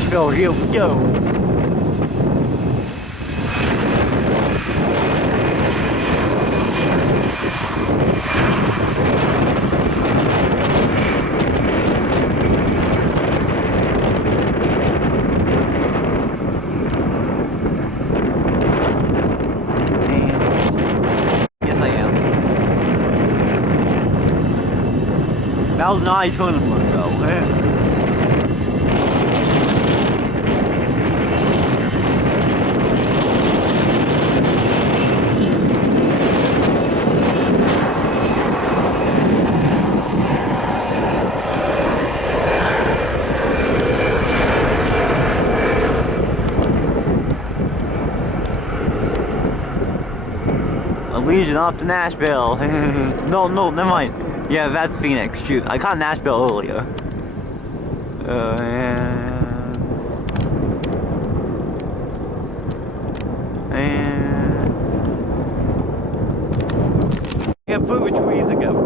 Nashville, here we go. Yes, I am. That was an I-tournament though. Legion off to Nashville. No, never mind. Yeah, that's Phoenix. Shoot, I caught Nashville earlier. Yeah, flew with trees ago.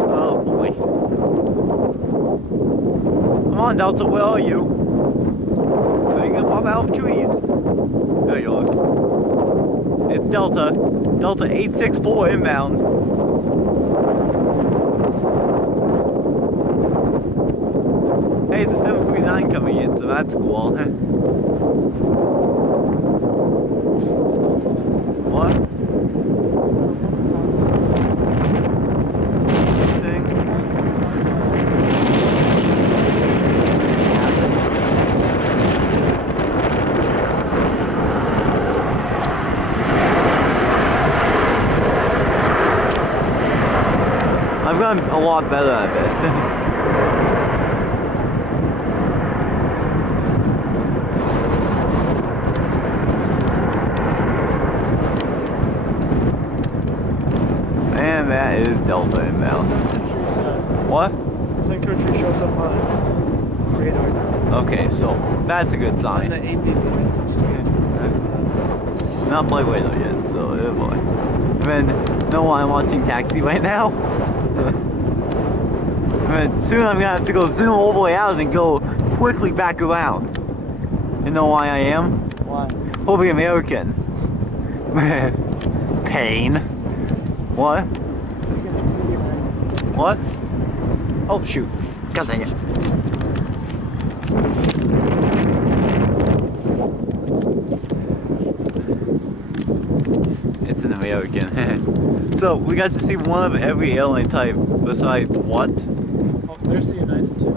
Oh boy. Come on, Delta, where are you? Are you gonna pop out of trees? There you are. It's Delta. Delta 864 inbound. Hey, it's a 739 coming in, so that's cool. What? I've gotten a lot better at this. And that is Delta inbound. What? Sun Country shows up on radar. Okay, so that's a good sign. The 850 Not play radar yet, so oh boy. And then, no, I'm watching Taxi right now. Soon I'm gonna have to go zoom all the way out and go quickly back around. You know why I am? Why? Probably American. Pain. What? What? Oh shoot. God dang it. It's an American. So we got to see one of every airline type besides what? Oh, there's the United too.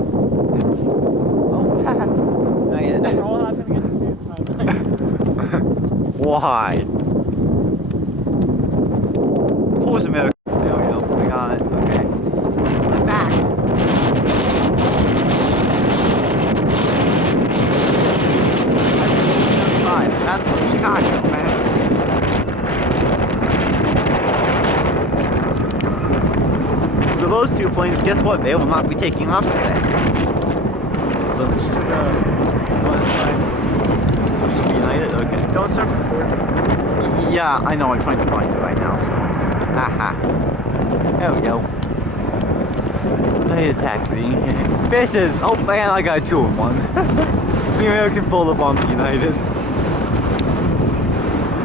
Oh, United. It's all happening at the same time. Why? Of course American. There we go. I got it. Okay. I'm back. That's from Chicago, man. So those two planes, guess what? They will not be taking off today. Switch to the Switch to United? Okay. Don't start recording. Yeah, I know. I'm trying to find it right now, so. Haha. There we go. I need a taxi. This is. Oh, man, I got a 2-in-1. The American pulled up on the United.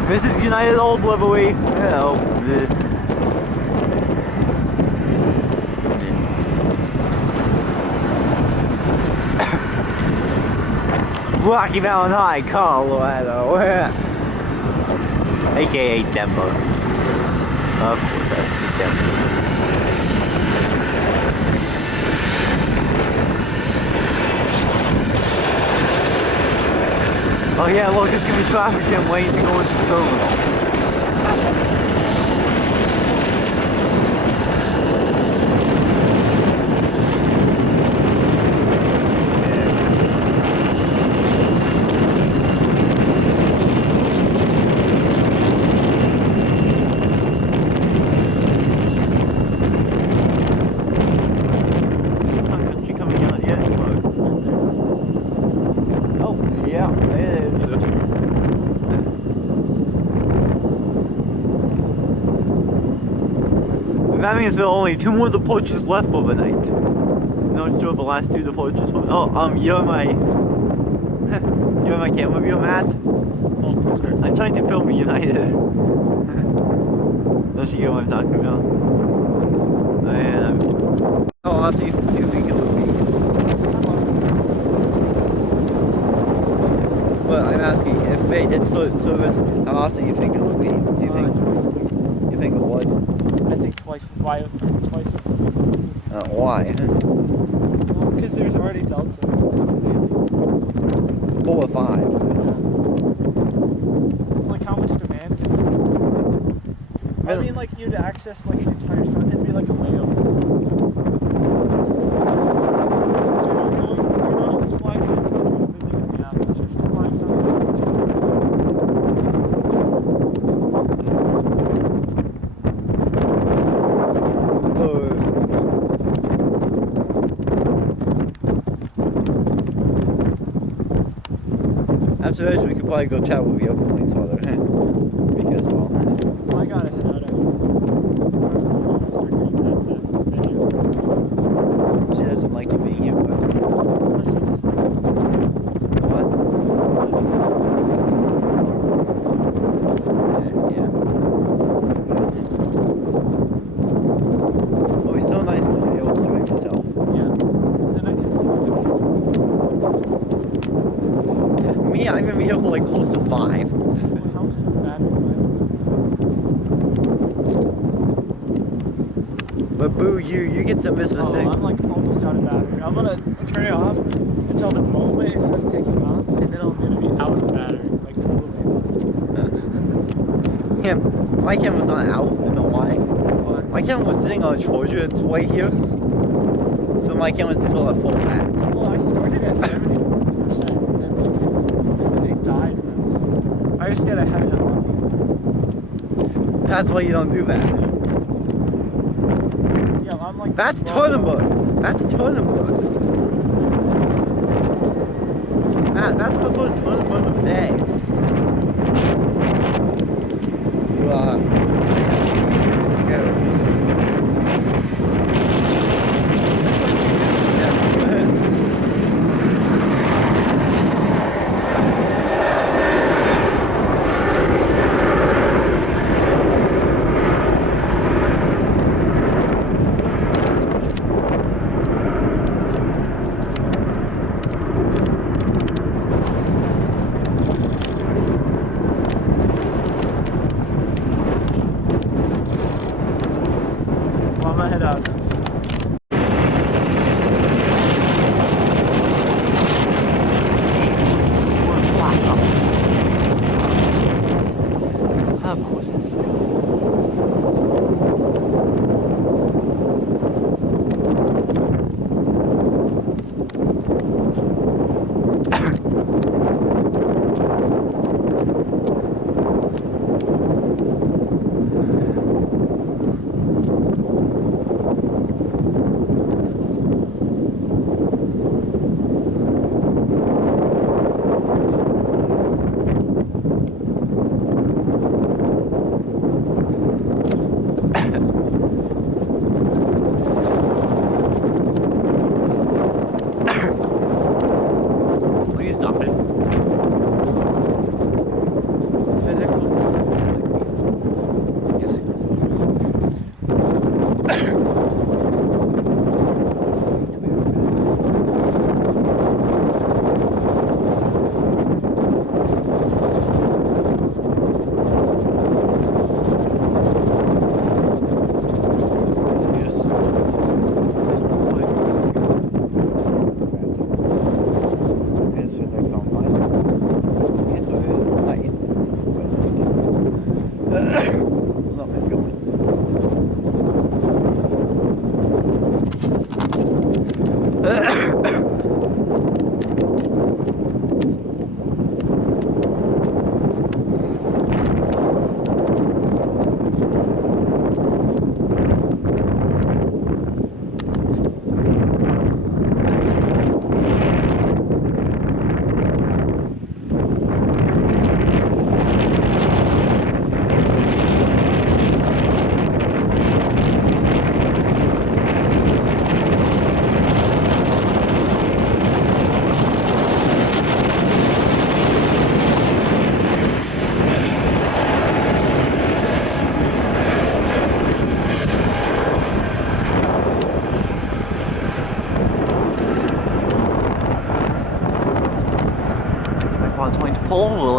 This is United Old Livery. Hello. Rocky Mountain High, Colorado. AKA Denver. Of course, it has to be Denver. Oh yeah, look, it's gonna be traffic jam waiting to go into the terminal. That means there are only 2 more departures left for the night. No, it's still the last 2 departures for. Oh, you're my You have my camera view, Matt? Oh, sorry. I'm trying to film United. Don't you get what I'm talking about? I am. How often do you think it would be? But I'm asking, if they did service, how often do you think it would be? Do you think? Twice a week. You think it would? I think twice. Why? Twice a week. Why? Well, because there's already Delta. 4 or 5. Yeah. It's like how much demand can I mean, like you'd access like the entire sun. It'd be like a layover. So you're not just flying through the country to visit Minneapolis. You're just flying somewhere. After this, we could probably go chat with the other points father. Because, well, I gotta head out. she doesn't like you being here, but. What? Yeah. Oh, it's so nice when you're able to drive yourself. Yeah. Then I can Me, I'm gonna be here for like close to 5. how much of a battery life? But boo, you get to miss the Oh, sick. I'm like almost out of battery. I'm gonna turn it off until the moment it starts taking off, and then I'm gonna be out of battery, like totally. My camera's not out, you know why? My camera was sitting on a charger, it's right here. So my camera's still at full max. Well, I started at 70%, and then like it died. Then, so I just gotta have it on. That's why you don't do that. Yeah, I'm like. That's tournament. That's tournament. Matt, that's the first tournament of the day. I'm gonna head out. Blast off. Of course it's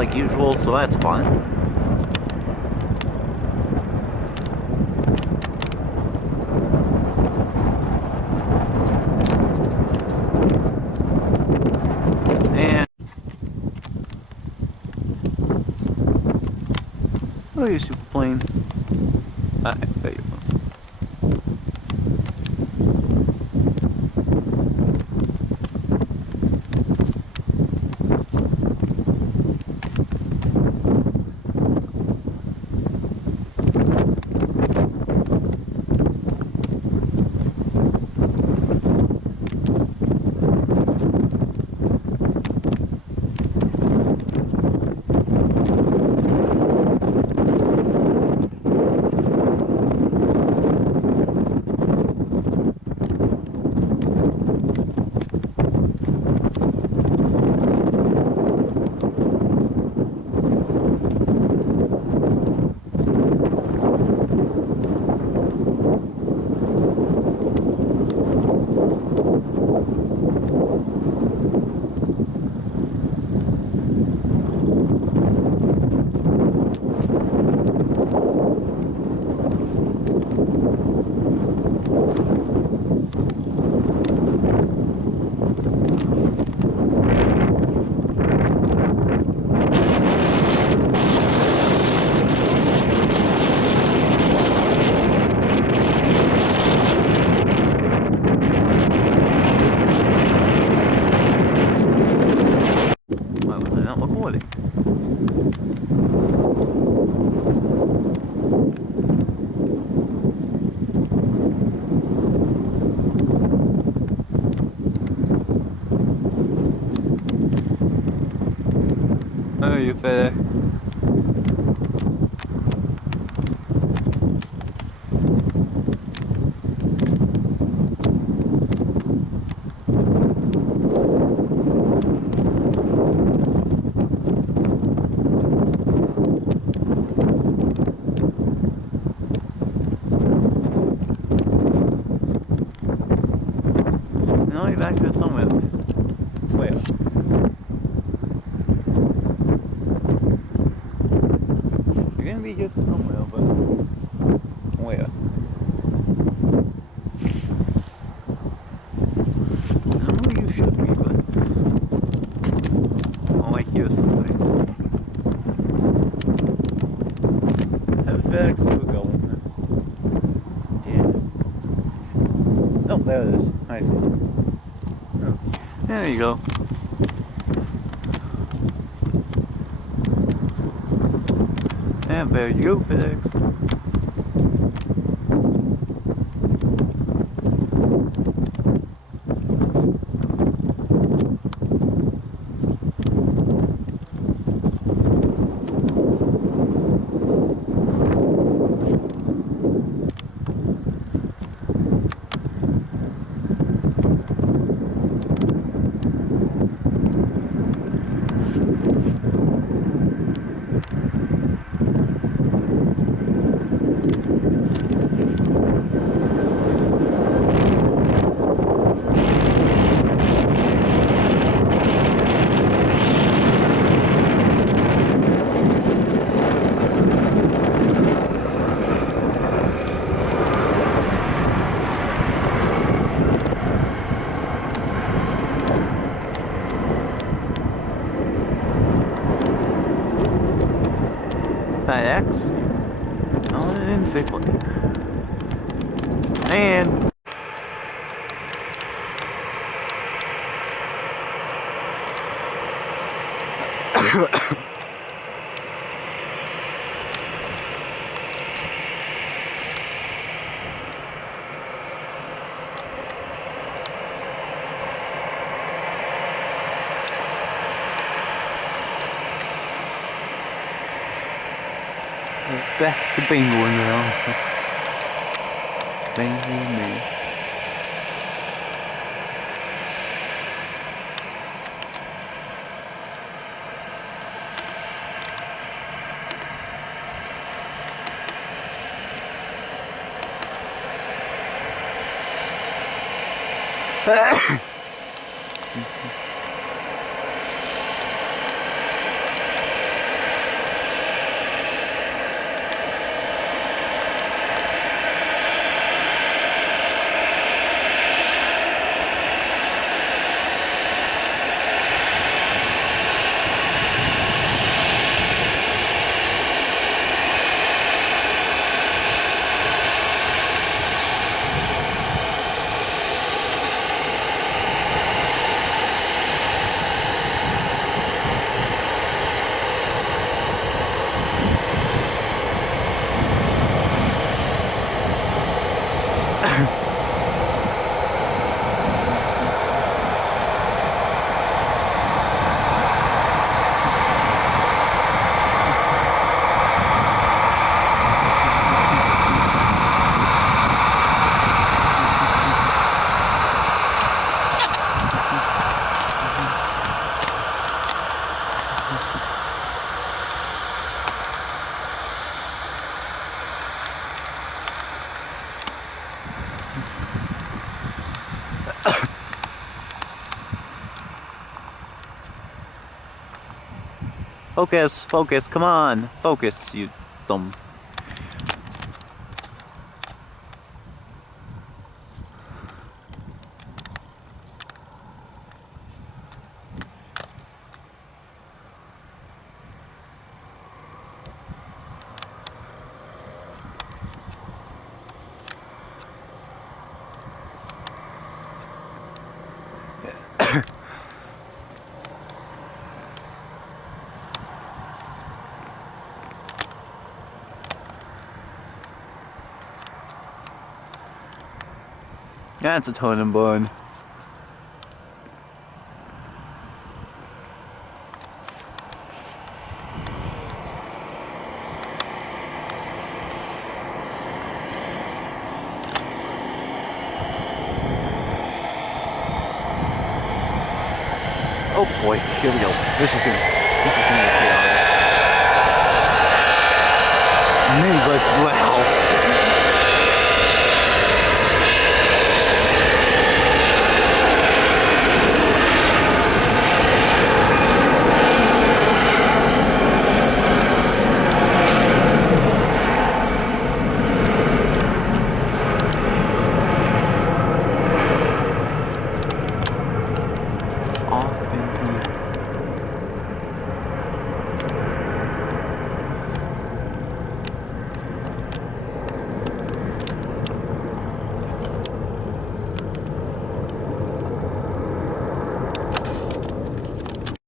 like usual, so that's fun. And oh, you super plane. There you go. Why was I not recording? Oh, you better. No, you're back there somewhere. Where? You're gonna be here somewhere, but where? I know you should be, but oh, I hear something. Have a FedEx to go. Yeah. Oh, there it is. Nice. Oh. There you go. And there you go, FedEx. FedEx? No, I didn't say what. And back to bingo now. Bingo me. Focus, focus, come on. Focus, you dumb. That's a ton and burn. Oh boy, here we go. This is gonna get chaotic. Neighbors, wow.